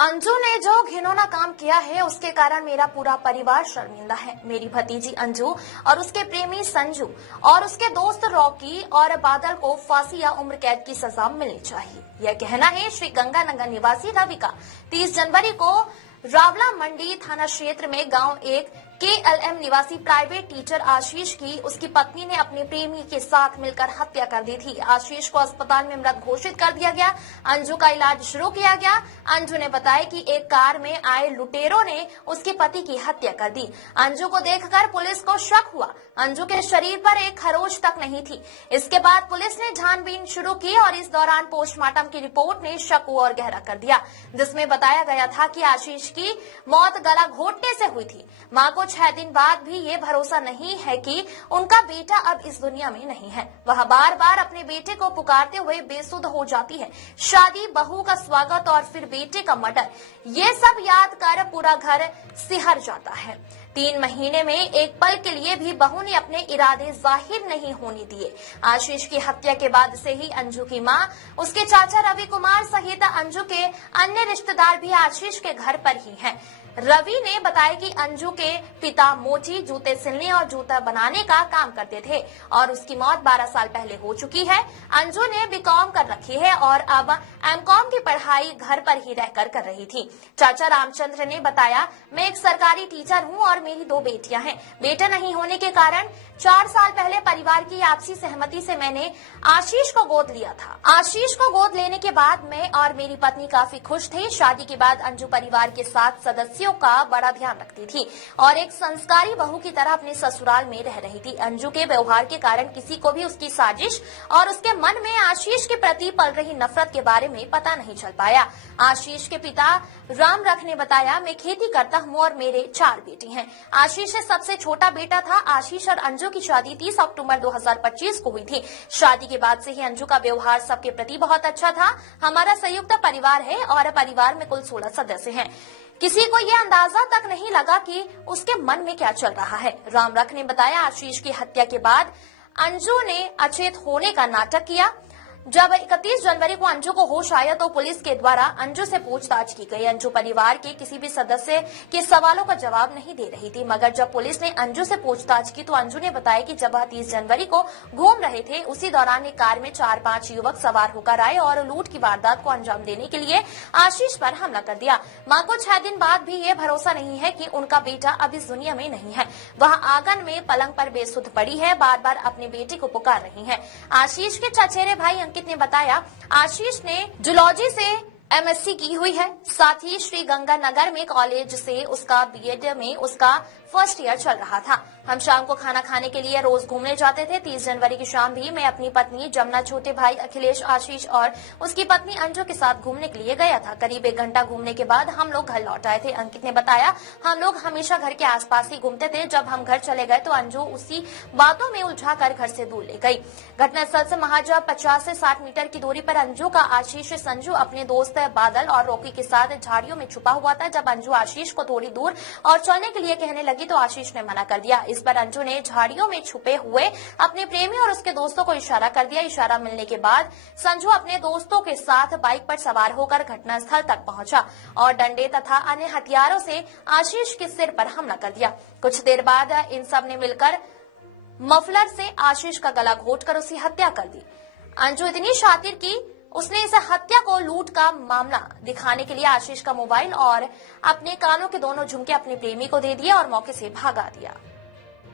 अंजू ने जो घिनौना काम किया है उसके कारण मेरा पूरा परिवार शर्मिंदा है। मेरी भतीजी अंजू और उसके प्रेमी संजू और उसके दोस्त रॉकी और बादल को फांसी या उम्र कैद की सजा मिलनी चाहिए। यह कहना है श्री गंगानगर निवासी रवि का। 30 जनवरी को रावला मंडी थाना क्षेत्र में गांव एक KLM निवासी प्राइवेट टीचर आशीष की उसकी पत्नी ने अपने प्रेमी के साथ मिलकर हत्या कर दी थी। आशीष को अस्पताल में मृत घोषित कर दिया गया। अंजू का इलाज शुरू किया गया। अंजू ने बताया कि एक कार में आए लुटेरों ने उसके पति की हत्या कर दी। अंजू को देखकर पुलिस को शक हुआ। अंजू के शरीर पर एक खरोच तक नहीं थी। इसके बाद पुलिस ने छानबीन शुरू की और इस दौरान पोस्टमार्टम की रिपोर्ट ने शक को और गहरा कर दिया, जिसमें बताया गया था कि आशीष की मौत गला घोटने से हुई थी। मां को 6 दिन बाद भी ये भरोसा नहीं है कि उनका बेटा अब इस दुनिया में नहीं है। वह बार बार अपने बेटे को पुकारते हुए बेसुध हो जाती है। शादी, बहू का स्वागत और फिर बेटे का मर्डर, ये सब याद कर पूरा घर सिहर जाता है। 3 महीने में एक पल के लिए भी बहू ने अपने इरादे जाहिर नहीं होने दिए। आशीष की हत्या के बाद से ही अंजू की मां, उसके चाचा रवि कुमार सहित अंजू के अन्य रिश्तेदार भी आशीष के घर पर ही हैं। रवि ने बताया कि अंजू के पिता मोची जूते सिलने और जूता बनाने का काम करते थे और उसकी मौत 12 साल पहले हो चुकी है। अंजू ने बीकॉम कर रखी है और अब एमकॉम की पढ़ाई घर पर ही रहकर कर रही थी। चाचा रामचंद्र ने बताया, मैं एक सरकारी टीचर हूं और मेरी 2 बेटियां हैं। बेटा नहीं होने के कारण 4 साल पहले परिवार की आपसी सहमति से मैंने आशीष को गोद लिया था। आशीष को गोद लेने के बाद मैं और मेरी पत्नी काफी खुश थे। शादी के बाद अंजू परिवार के 7 सदस्यों का बड़ा ध्यान रखती थी और एक संस्कारी बहू की तरह अपने ससुराल में रह रही थी। अंजू के व्यवहार के कारण किसी को भी उसकी साजिश और उसके मन में आशीष के प्रति पल रही नफरत के बारे में पता नहीं चल पाया। आशीष के पिता राम रख ने बताया, मैं खेती करता हूँ और मेरे 4 बेटे हैं। आशीष सबसे छोटा बेटा था। आशीष और अंजू की शादी 30 अक्टूबर 2025 को हुई थी। शादी के बाद से ही अंजू का व्यवहार सबके प्रति बहुत अच्छा था। हमारा संयुक्त परिवार है और परिवार में कुल 16 सदस्य हैं। किसी को यह अंदाजा तक नहीं लगा कि उसके मन में क्या चल रहा है। राम रख ने बताया, आशीष की हत्या के बाद अंजू ने अचेत होने का नाटक किया। जब 31 जनवरी को अंजू को होश आया तो पुलिस के द्वारा अंजू से पूछताछ की गई। अंजू परिवार के किसी भी सदस्य के सवालों का जवाब नहीं दे रही थी, मगर जब पुलिस ने अंजू से पूछताछ की तो अंजू ने बताया कि जब वह 30 जनवरी को घूम रहे थे, उसी दौरान एक कार में 4-5 युवक सवार होकर आए और लूट की वारदात को अंजाम देने के लिए आशीष पर हमला कर दिया। मां को 6 दिन बाद भी ये भरोसा नहीं है कि उनका बेटा अब इस दुनिया में नहीं है। वह आंगन में पलंग पर बेसुध पड़ी है, बार बार अपने बेटे को पुकार रही है। आशीष के चचेरे भाई अंकित ने बताया, आशीष ने जूलॉजी से MSc की हुई है। साथ ही श्री गंगानगर में कॉलेज से उसका BEd में उसका फर्स्ट ईयर चल रहा था। हम शाम को खाना खाने के लिए रोज घूमने जाते थे। 30 जनवरी की शाम भी मैं अपनी पत्नी जमुना, छोटे भाई अखिलेश, आशीष और उसकी पत्नी अंजू के साथ घूमने के लिए गया था। करीब 1 घंटा घूमने के बाद हम लोग घर लौट आए थे। अंकित ने बताया, हम लोग हमेशा घर के आसपास ही घूमते थे। जब हम घर चले गए तो अंजू उसी बातों में उलझाकर घर से दूर ले गई। घटनास्थल से महज 50 से 60 मीटर की दूरी पर अंजू का आशीष संजू अपने दोस्त बादल और रॉकी के साथ झाड़ियों में छुपा हुआ था। जब अंजू आशीष को थोड़ी दूर और चलने के लिए कहने लगी तो आशीष ने मना कर दिया। इस पर अंजू ने झाड़ियों में छुपे हुए अपने प्रेमी और उसके दोस्तों को इशारा कर दिया। इशारा मिलने के बाद संजू अपने दोस्तों के साथ बाइक पर सवार होकर घटनास्थल तक पहुंचा और डंडे तथा अन्य हथियारों से आशीष के सिर पर हमला कर दिया। कुछ देर बाद इन सब ने मिलकर मफलर से आशीष का गला घोटकर उसकी हत्या कर दी। अंजू इतनी शातिर की उसने इस हत्या को लूट का मामला दिखाने के लिए आशीष का मोबाइल और अपने कानों के दोनों झुमके अपने प्रेमी को दे दिए और मौके से भागा दिया।